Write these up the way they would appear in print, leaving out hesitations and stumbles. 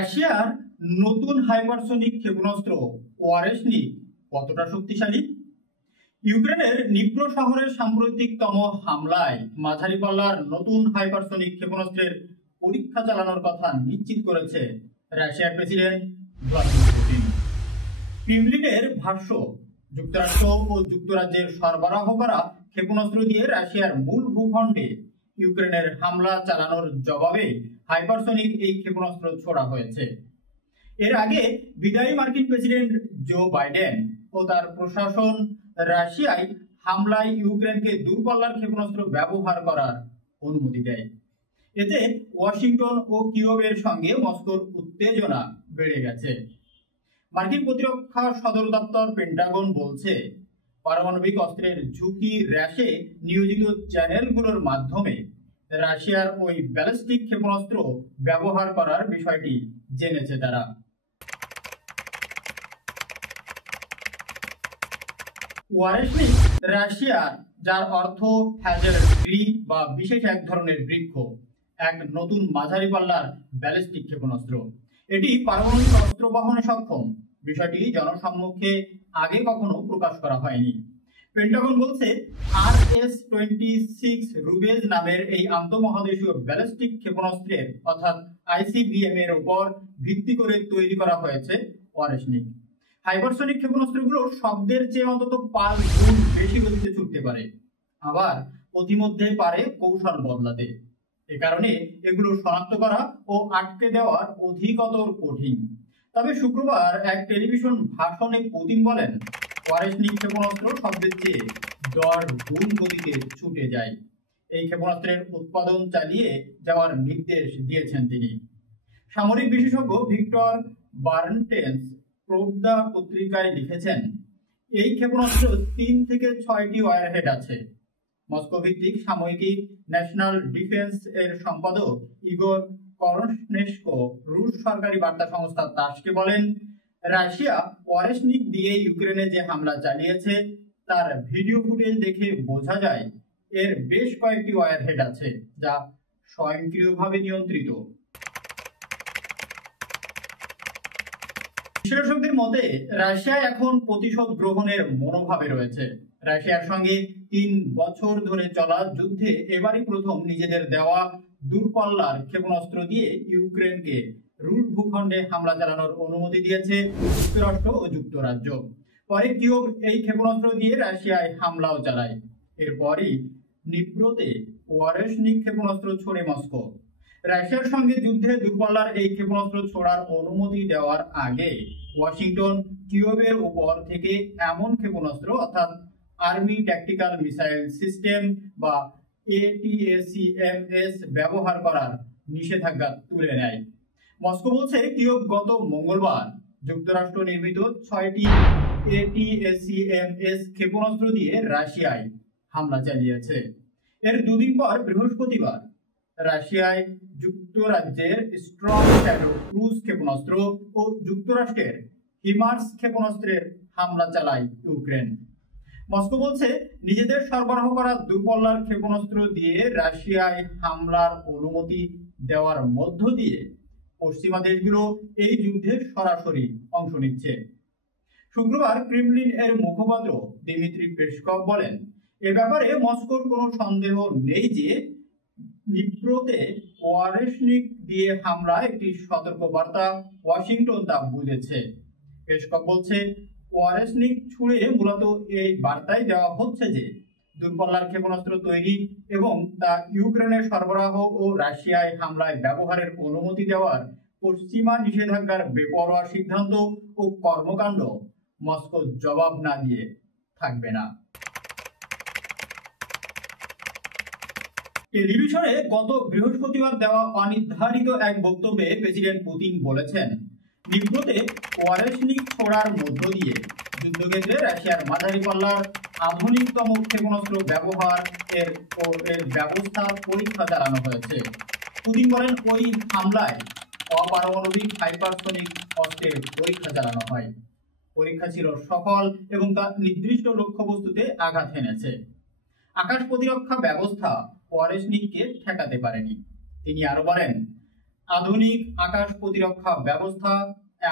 রাশিয়ার নতুন হাইপারসোনিক ক্ষেপণাস্ত্র ওয়ারেশনিক কতটা শক্তিশালী? ইউক্রেনের নিপ্রো শহরের সাম্প্রতিকতম হামলায় মাঝারি পাল্লার নতুন হাইপারসোনিক ক্ষেপণাস্ত্রের পরীক্ষা চালানোর কথা নিশ্চিত করেছে রাশিয়ার প্রেসিডেন্ট ভ্লাদিমির পুতিন। ক্রেমলিনের ভাষ্য, যুক্তরাষ্ট্র ও যুক্তরাজ্যের সরবরাহ করা ক্ষেপণাস্ত্র দিয়ে রাশিয়ার মূল ভূখণ্ডে ইউক্রেনের হামলা চালানোর জবাবে হাইপারসোনিক এই ক্ষেপণাস্ত্র ছোড়া হয়েছে। এর আগে বিদায়ী মার্কিন প্রেসিডেন্ট জো বাইডেন ও তার প্রশাসন রাশিয়ায় হামলায় ইউক্রেনকে দূরপাল্লার ক্ষেপণাস্ত্র ব্যবহার করার অনুমতি দেয়। এতে ওয়াশিংটন ও কিয়েভের সঙ্গে মস্কোর উত্তেজনা বেড়ে গেছে। মার্কিন প্রতিরক্ষা সদর দপ্তর পেন্টাগন বলছে, পারমাণবিক অস্ত্রের ঝুঁকি হ্রাসে নিয়োজিত চ্যানেলগুলোর মাধ্যমে রাশিয়ার ওই ব্যালিস্টিক ক্ষেপণাস্ত্র ব্যবহার করার বিষয়টি জেনেছে তারা। ওয়ারেশনিক রাশিয়ার, যার অর্থ হ্যাজেল ট্রি বা বিশেষ এক ধরনের বৃক্ষ, এক নতুন মাঝারি পাল্লার ব্যালিস্টিক ক্ষেপণাস্ত্র। এটি পারমাণবিক অস্ত্র বহনে সক্ষম। বিষয়টি জনসম্মুখে আগে কখনো প্রকাশ করা হয়নি। পেন্টাগন বলছে, RS-26 রুবেজ নামের এই আন্তঃমহাদেশীয় ব্যালিস্টিক ক্ষেপণাস্ত্রের অর্থাৎ ICBM এর উপর ভিত্তি করে তৈরি করা হয়েছে ওয়ারেশনিক। হাইপারসোনিক ক্ষেপণাস্ত্রগুলো শব্দের চেয়ে অন্তত 5 গুণ বেশি গতিতে ছুটতে পারে, আবার পথিমধ্যে পারে কৌশল বদলাতে। এ কারণে এগুলো শনাক্ত করা ও আটকে দেওয়ার অধিকতর কঠিন। তবে শুক্রবার এক টেলিভিশন ভাষণে পুতিন বলেন, ওয়ারেশনিক ক্ষেপণাস্ত্র শব্দের চেয়ে 10 গুণ গতিতে ছুটে যায়। এই ক্ষেপণাস্ত্রের উৎপাদন চালিয়ে যাওয়ার নির্দেশ দিয়েছেন তিনি। সামরিক বিশেষজ্ঞ ভিক্টর বার্নটেন্স প্রবদা পত্রিকায় লিখেছেন, এই ক্ষেপণাস্ত্র 3 থেকে 6টি ওয়ারহেড আছে। মস্কো ভিত্তিক সাময়িকী ন্যাশনাল ডিফেন্স এর সম্পাদক ইগোর করনশেস্কো রুশ সরকারি বার্তা সংস্থা তাসকে বলেন, রাশিয়া ওয়ারেশনিক দিয়ে ইউক্রেনে যে হামলা চালিয়েছে তার ভিডিও ফুটেজ দেখে বোঝা যায় এর বেশ কয়েকটি ওয়ারহেড আছে, যা স্বয়ংক্রিয়ভাবে নিয়ন্ত্রিত। বিশেষজ্ঞদের মতে, রাশিয়া এখন প্রতিশোধ গ্রহণের মনোভাবে রয়েছে। রাশিয়ার সঙ্গে 3 বছর ধরে চলা যুদ্ধে এবারই প্রথম নিজেদের দেওয়া দূরপাল্লার ক্ষেপণাস্ত্র দিয়ে ইউক্রেনকে রুশ ভূখণ্ডে হামলা চালানোর অনুমতি দিয়েছে যুক্তরাষ্ট্র ও যুক্তরাজ্য। পরে কিয়েভ এই ক্ষেপণাস্ত্র দিয়ে রাশিয়ায় হামলাও চালায়। এরপরই নিপ্রোতে ওয়ারেশনিক ক্ষেপণাস্ত্র ছোড়ে মস্কো। রাশিয়ার সঙ্গে যুদ্ধে দূরপাল্লার এই ক্ষেপণাস্ত্র ছোড়ার অনুমতি দেওয়ার আগে ওয়াশিংটন কিয়েভের উপর থেকে এমন ক্ষেপণাস্ত্র অর্থাৎ আর্মি ট্যাকটিক্যাল মিসাইল সিস্টেম বা ATACMS ব্যবহার করার নিষেধাজ্ঞা তুলে নেয়। মস্কো বলছে, কিয়েভ গত মঙ্গলবার যুক্তরাষ্ট্র নির্মিত 6টি ATACMS ক্ষেপণাস্ত্র দিয়ে রাশিয়ায় হামলা চালিয়েছে। এর 2 দিন পর বৃহস্পতিবার রাশিয়ায় যুক্তরাজ্যের স্ট্রং শ্যাডো ক্রুজ ক্ষেপণাস্ত্র ও যুক্তরাষ্ট্রের হিমার্স ক্ষেপণাস্ত্রের হামলা চালায় ইউক্রেন। মস্কো বলছে, নিজেদের সরবরাহ করা দূরপাল্লার ক্ষেপণাস্ত্র দিয়ে রাশিয়ায় হামলার অনুমতি দেওয়ার মধ্য দিয়ে পশ্চিমা দেশগুলো এই যুদ্ধে সরাসরি অংশ নিচ্ছে। শুক্রবার ক্রেমলিন এর মুখপাত্র দিমিত্রি পেসকভ বলেন, এ ব্যাপারে মস্কোর কোনো সন্দেহ নেই যে নিপ্রোতে ওয়ারেশনিক দিয়ে হামলা একটি সতর্ক বার্তা। ওয়াশিংটন তা বুঝেছে। পেসকভ বলছে, ওয়ারেশনিক ছুড়ে মূলত এই বার্তাই দেওয়া হচ্ছে যে দূরপাল্লার ক্ষেপণাস্ত্র তৈরি এবং তা ইউক্রেনের সরবরাহ ও রাশিয়ায় হামলায় ব্যবহারের অনুমতি দেওয়ার পশ্চিমা নিষেধাজ্ঞার বেপরোয়া সিদ্ধান্ত ও কর্মকাণ্ড মস্কো জবাব না দিয়ে থাকবে না। টেলিভিশনে গত বৃহস্পতিবার দেওয়া অনির্ধারিত এক বক্তব্যে প্রেসিডেন্ট পুতিন বলেছেন, নিপ্রোতে ওয়ারেশনিক ছোড়ার মধ্য দিয়ে যুদ্ধক্ষেত্রে রাশিয়ার মাঝারি পাল্লার আধুনিকতম ক্ষেপণাস্ত্র ব্যবহার এর ব্যবস্থা পরীক্ষা চালানো হয়েছে। পুতিন বলেন, ওই হামলায় অপারমাণবিক হাইপারসোনিক অস্ত্রের পরীক্ষা চালানো হয়। পরীক্ষা ছিল সফল এবং তা নির্দিষ্ট লক্ষ্যবস্তুতে আঘাত হেনেছে। আকাশ প্রতিরক্ষা ব্যবস্থা ওয়ারেশনিককে ঠেকাতে পারেনি। তিনি আরো বলেন, আধুনিক আকাশ প্রতিরক্ষা ব্যবস্থা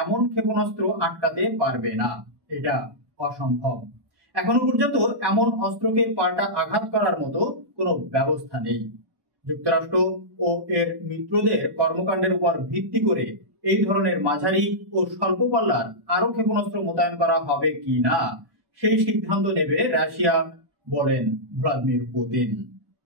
এমন ক্ষেপণাস্ত্র আটকাতে পারবে না, এটা অসম্ভব। এখনো পর্যন্ত এমন অস্ত্রকে পাল্টা আঘাত করার মতো কোনো ব্যবস্থা নেই। যুক্তরাষ্ট্র ও এর মিত্রদের কর্মকাণ্ডের উপর ভিত্তি করে এই ধরনের মাঝারি ও স্বল্প পাল্লার আরো ক্ষেপণাস্ত্র মোতায়েন করা হবে কি না সেই সিদ্ধান্ত নেবে রাশিয়া, বলেন ভ্লাদিমির পুতিন।